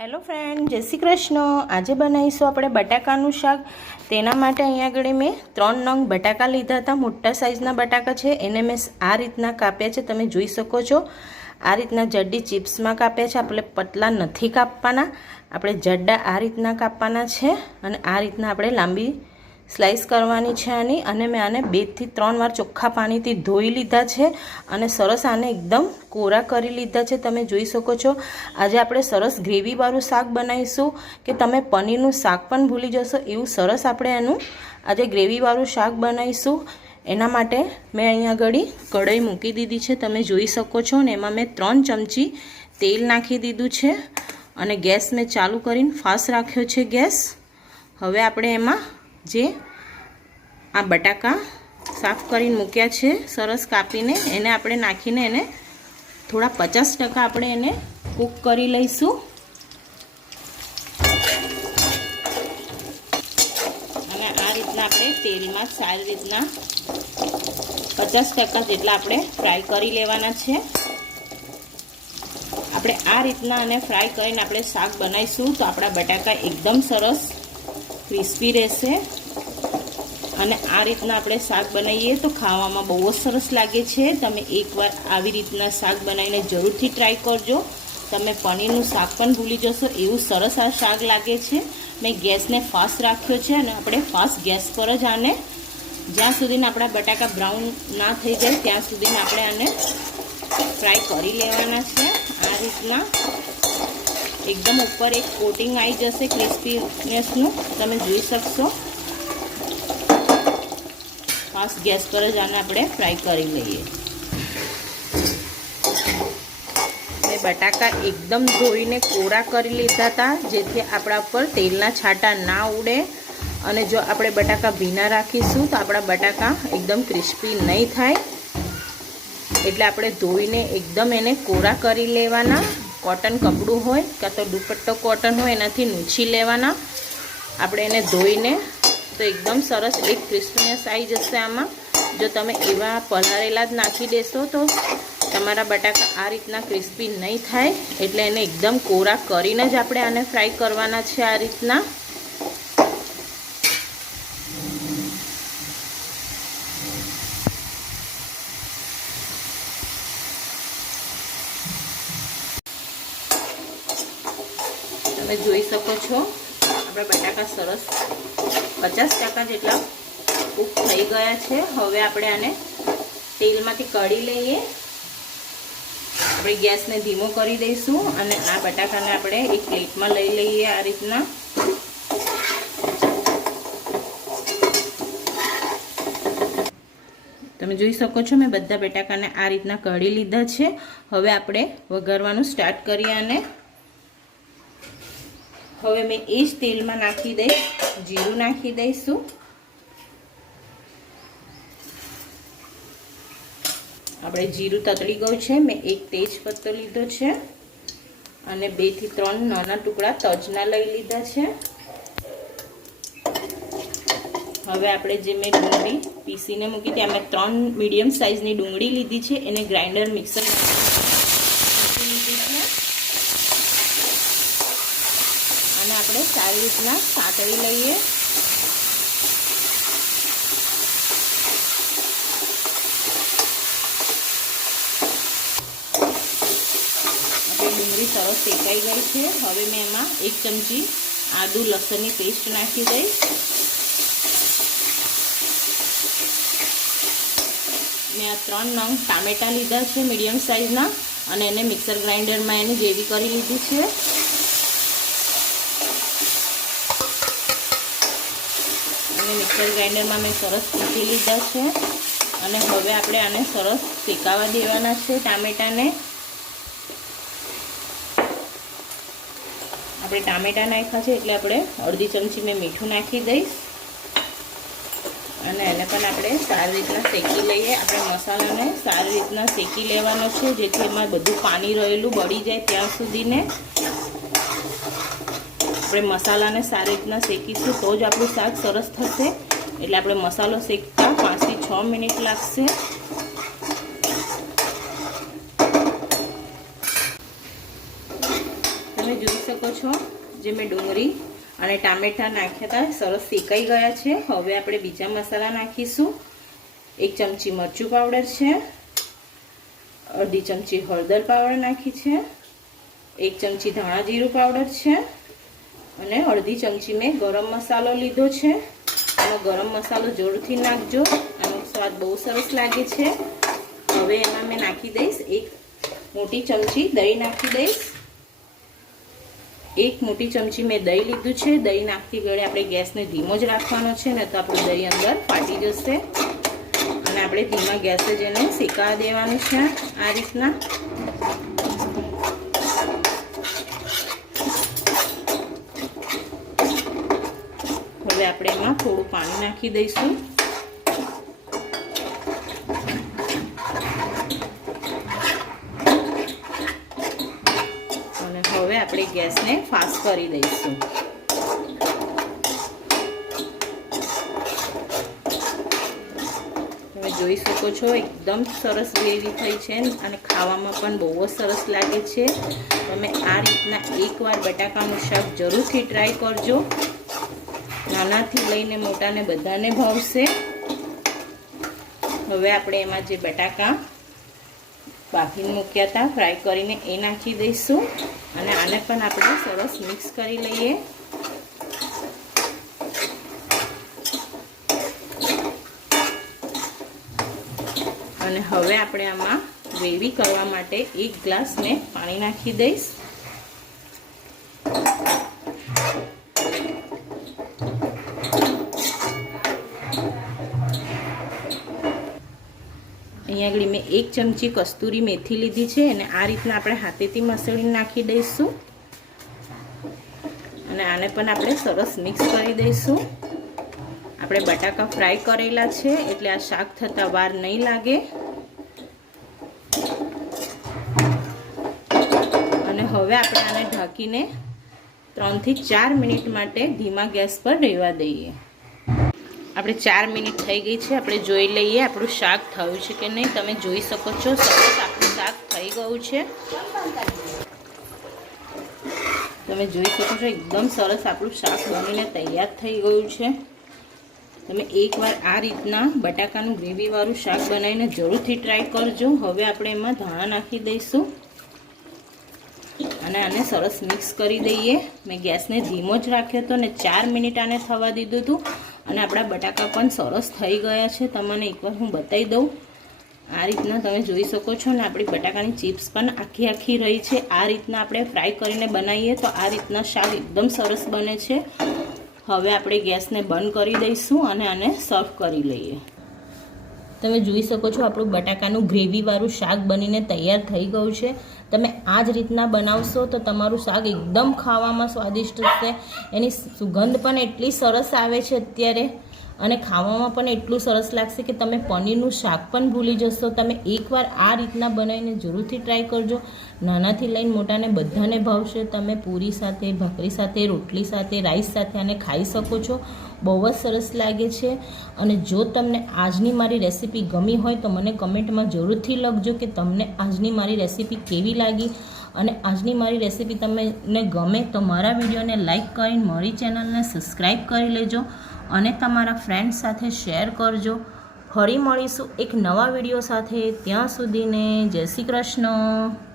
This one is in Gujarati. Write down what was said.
हेलो फ्रेंड, जय श्री कृष्ण। आज बनाईशुं आपणे बटाकानुं शाक। तेना माटे अहींया आगळ मैं 3 नंग बटाका लीधा था। मोटा साइजना बटाका छे, एने मैं आ रीतना काप्या छे। तमे जोई शको छो आ रीतना जड्डी चिप्स में काप्या छे। आपणे पतला नथी कापवाना, आपणे जड्डा आ रीतना कापवाना छे अने आ रीतना आपणे लांबी स्लाइस करवानी छे आनी। अने मैं आने 2 થી 3 વાર ચોખ્ખા पाणीथी धोई लीधा छे अने सरस आने एकदम कोरा करी लीधा छे। तमे जोई शको छो आज आपणे सरस ग्रेवी वाळुं शाक बनावीशुं के तमे पनीरनुं शाक पण भूली जशो एवुं सरस आपणे एनुं आज ग्रेवी वाळुं शाक बनावीशुं। एना माटे मैं अहींया गળી कढ़ाई मूकी दीधी छे। तमे जोई शको छो ने एमां मैं 3 चमची तेल नाखी दीधुं छे अने गैस ने चालू करीने फास्ट राख्यो छे गैस। हवे आपणे एमां जे आ बटाका साफ करीने मूक्या छे सरस कापीने एने आपणे नाखीने एने थोड़ा 50% आपणे एने कूक करी लईशुं। अने आ रीतना आपणे तेलमां सारी रीतना 50% जेटला आपणे फ्राय करी लेवाना छे। आपणे आ रीतना आने फ्राय करीने आपणे शाक बनावीशुं तो आपणा बटाका एकदम सरस क्रिस्पी रहेशे। અને આ રીતના આપણે શાક બનાવીએ તો ખાવામાં બહુ જ સરસ લાગે છે। તમે એકવાર આવી રીતના શાક બનાવીને જરૂરથી ટ્રાય કરજો। તમે પનીરનું શાક પણ ભૂલી જશો એવું સરસ આ શાક લાગે છે। મેં ગેસને ફાસ્ટ રાખ્યો છે અને આપણે ફાસ્ટ ગેસ પર જ આને જ્યાં સુધીને આપણા બટાકા બ્રાઉન ના થઈ જાય ત્યાં સુધીને આપણે આને ફ્રાય કરી લેવાના છે। આ રીતના એકદમ ઉપર એક કોટિંગ આવી જશે ક્રિસ્પીનેસનું, તમે જોઈ શકશો। फास्ट गैस पर ज आने आपणे फ्राय करी लईए। मैं बटाका एकदम धोईने कोरा करी लीधा था जेथी आपणा पर तेलना छाटा ना उड़े। अने जो आपणे बटाका भीना राखीशुं तो आपणा बटाका एकदम क्रिस्पी नहीं थाय, एटले आपणे धोईने एकदम एने कोरा करी लेवाना। कॉटन कपड़ुं होय कां तो दुपट्टो कॉटन होय एनाथी नूछी लेवाना। आपणे एने धोईने तो एकदम सरस एक क्रिस्पीनेस आई जशे आमां। जो तमे एवा पलाळेला ज नाखी देशो तो तमारा बटाका आ रीतना क्रिस्पी नहीं थाय, एटले एने एकदम कोरा करीने ज आपणे आने फ्राय करवाना छे। आ रीतना तमे जोई शको छो आपणा बटाका सरस 50% जेटला कूक थई गया छे। हवे आपणे आने तेलमांथी काढी लईए। आपणे गैसने धीमो करी दईशुं अने आ बटाकाने आपणे एक प्लेटमां लई लईए। आ रीतना तमे जोई शको छो मैं बधा बटाकाने आ रीतना काढी लीधा छे। हवे आपणे वघारवानुं स्टार्ट करीए। आने हवे मैं ए ज तेल में नाखी दईश, जीरु नाखी दईशुं। आपणे जीरु ततड़ी गयुं छे। मैं एक तेज पत्तो लीधो छे अने 2 થી 3 नाना टुकड़ा तजना लई लीधा छे। हवे आपणे जे मैं डूंगળી पीसीने मूकी त्यां मैं 3 मीडियम साइजनी डूंगળી लीधी छे, एने ग्राइंडर मिक्सर આપણે સારી રીતના સાતળી લઈએ। આપણી ડુંગળી સરસ શેકાઈ ગઈ છે। હવે મેં એમાં 1 ચમચી આદુ લસણની પેસ્ટ નાખી દઈશ। મેં આ 3 નંગ ટામેટા લીધા છે મીડિયમ સાઇઝના અને એને મિક્સર ગ્રાઇન્ડરમાં એની ગ્રેવી કરી લીધી છે। मिक्सर ग्राइंडर में मैं सरस पीसी लीधा है और हवे आपणे आने सरस शेकावा देवाना छे। टामेटा ने आपणे टामेटा नाख्या छे एटले आपणे अर्धी चमची में मीठुं नाखी दईश अने एने पण आपणे सारी रीतना शेकी लईए। आपणे मसालाने सारी रीतना शेकी लेवानो छे जेथी एमां बधुं पाणी रहेલું बળી જાય ત્યાં સુધીને આપણે મસાલાને સારી રીતના શેકીશું તો જ આપણું શાક સરસ થશે। એટલે આપણે મસાલો શેકતા 5 થી 6 મિનિટ લાગશે। તમે જોઈ શકો છો જે મેં ડુંગળી અને ટામેટાં નાખ્યા હતા સરસ શેકાઈ ગયા છે। હવે આપણે બીજા મસાલા નાખીશું। 1 ચમચી મરચું પાવડર છે, અડધી ચમચી હળદર પાવડર નાખી છે, 1 ચમચી ધાણા જીરું પાવડર છે અને અડધી ચમચી મેં ગરમ મસાલો લીધો છે। આનો ગરમ મસાલો જોરથી નાખજો, આનો સ્વાદ બહુ સરસ લાગે છે। હવે એમાં મેં નાખી દઈશ 1 મોટી ચમચી દહીં નાખી દઈશ। 1 મોટી ચમચી મેં દહીં લીધું છે। દહીં નાખતી ઘડી આપણે ગેસને ધીમો જ રાખવાનો છે, ને તો આપણું દહીં અંદર ફાટી જશે અને આપણે ધીમા ગેસે જ એને શેકાવા દેવાનું છે આ રીતના। હવે આપણે એમાં થોડું પાણી નાખી દઈશું અને હવે આપણે ગેસને ફાસ્ટ કરી દઈશું। તમે જોઈ શકો છો એકદમ સરસ ગ્રેવી થઈ છે અને ખાવામાં પણ બહુ જ સરસ લાગે છે। તમે આ રીતના એકવાર બટાકાનું શાક જરૂરથી ટ્રાય કરજો। નાનાથી લઈને મોટાને બધાને ભાવશે। હવે આપણે એમાં જે બટાકા બાફીને મૂક્યા હતા ફ્રાય કરીને એ નાખી દઈશું અને આને પણ આપણે સરસ મિક્સ કરી લઈએ। અને હવે આપણે આમાં ગ્રેવી કરવા માટે 1 ગ્લાસ મેં પાણી નાખી દઈશ। અહીંયા આગળ મેં 1 ચમચી કસ્તુરી મેથી લીધી છે અને આ રીતના આપણે હાથેથી મસળીને નાખી દઈશું અને આને પણ આપણે સરસ મિક્સ કરી દઈશું। આપણે બટાકા ફ્રાય કરેલા છે એટલે આ શાક થતા વાર નહીં લાગે અને હવે આપણે આને ઢાંકીને 3 થી 4 મિનિટ માટે ધીમા ગેસ પર રહેવા દઈએ। આપણે 4 મિનિટ થઈ ગઈ છે, આપણે જોઈ લઈએ આપણું શાક થયું છે કે નહીં। તમે જોઈ શકો છો સરસ આપણું શાક થઈ ગયું છે। તમે જોઈ શકો છો એકદમ સરસ આપણું શાક બનીને તૈયાર થઈ ગયું છે। તમે એકવાર આ રીતના બટાકાનું ગ્રેવીવાળું શાક બનાવીને જરૂરથી ટ્રાય કરજો। હવે આપણે એમાં ધાણા નાખી દઈશું અને આને સરસ મિક્સ કરી દઈએ। મેં ગેસને ધીમો જ રાખ્યો હતો અને 4 મિનિટ આને થવા દીધું હતું અને આપણા બટાકા પણ સરસ થઈ ગયા છે। તમને એકવાર હું બતાવી દઉં, આ રીતના તમે જોઈ શકો છો ને આપણી બટાકાની ચિપ્સ પણ આખી આખી રહી છે। આ રીતના આપણે ફ્રાય કરીને બનાવીએ તો આ રીતના શાક એકદમ સરસ બને છે। હવે આપણે ગેસને બંધ કરી દઈશું અને આને સર્વ કરી લઈએ। તમે જોઈ શકો છો આપણું બટાકાનું ગ્રેવીવાળું શાક બનીને તૈયાર થઈ ગયું છે। તમે આ જ રીતના બનાવશો તો તમારું શાક એકદમ ખાવામાં સ્વાદિષ્ટ હશે। એની સુગંધ પણ એટલી સરસ આવે છે અત્યારે અને ખાવામાં પણ એટલું સરસ લાગશે કે તમે પનીરનું શાક પણ ભૂલી જશો। તમે એકવાર આ રીતના બનાવીને જરૂરથી ટ્રાય કરજો। નાનાથી લઈને મોટાને બધાને ભાવશે। તમે પૂરી સાથે, ભાખરી સાથે, રોટલી સાથે, રાઈસ સાથે આને ખાઈ શકો છો। બહુ જ સરસ લાગે છે અને જો તમને આજની મારી રેસીપી ગમી હોય તો મને કમેન્ટમાં જરૂરથી લખજો કે તમને આજની મારી રેસીપી કેવી લાગી અને આજની મારી રેસીપી તમને ગમે તો મારા વિડીયોને લાઈક કરીને મારી ચેનલને સબસ્ક્રાઈબ કરી લેજો અને તમારા ફ્રેન્ડ્સ સાથે શેર કરજો। ફરી મળીશું એક નવા વિડીયો સાથે, ત્યાં સુધીને જય શ્રી કૃષ્ણ।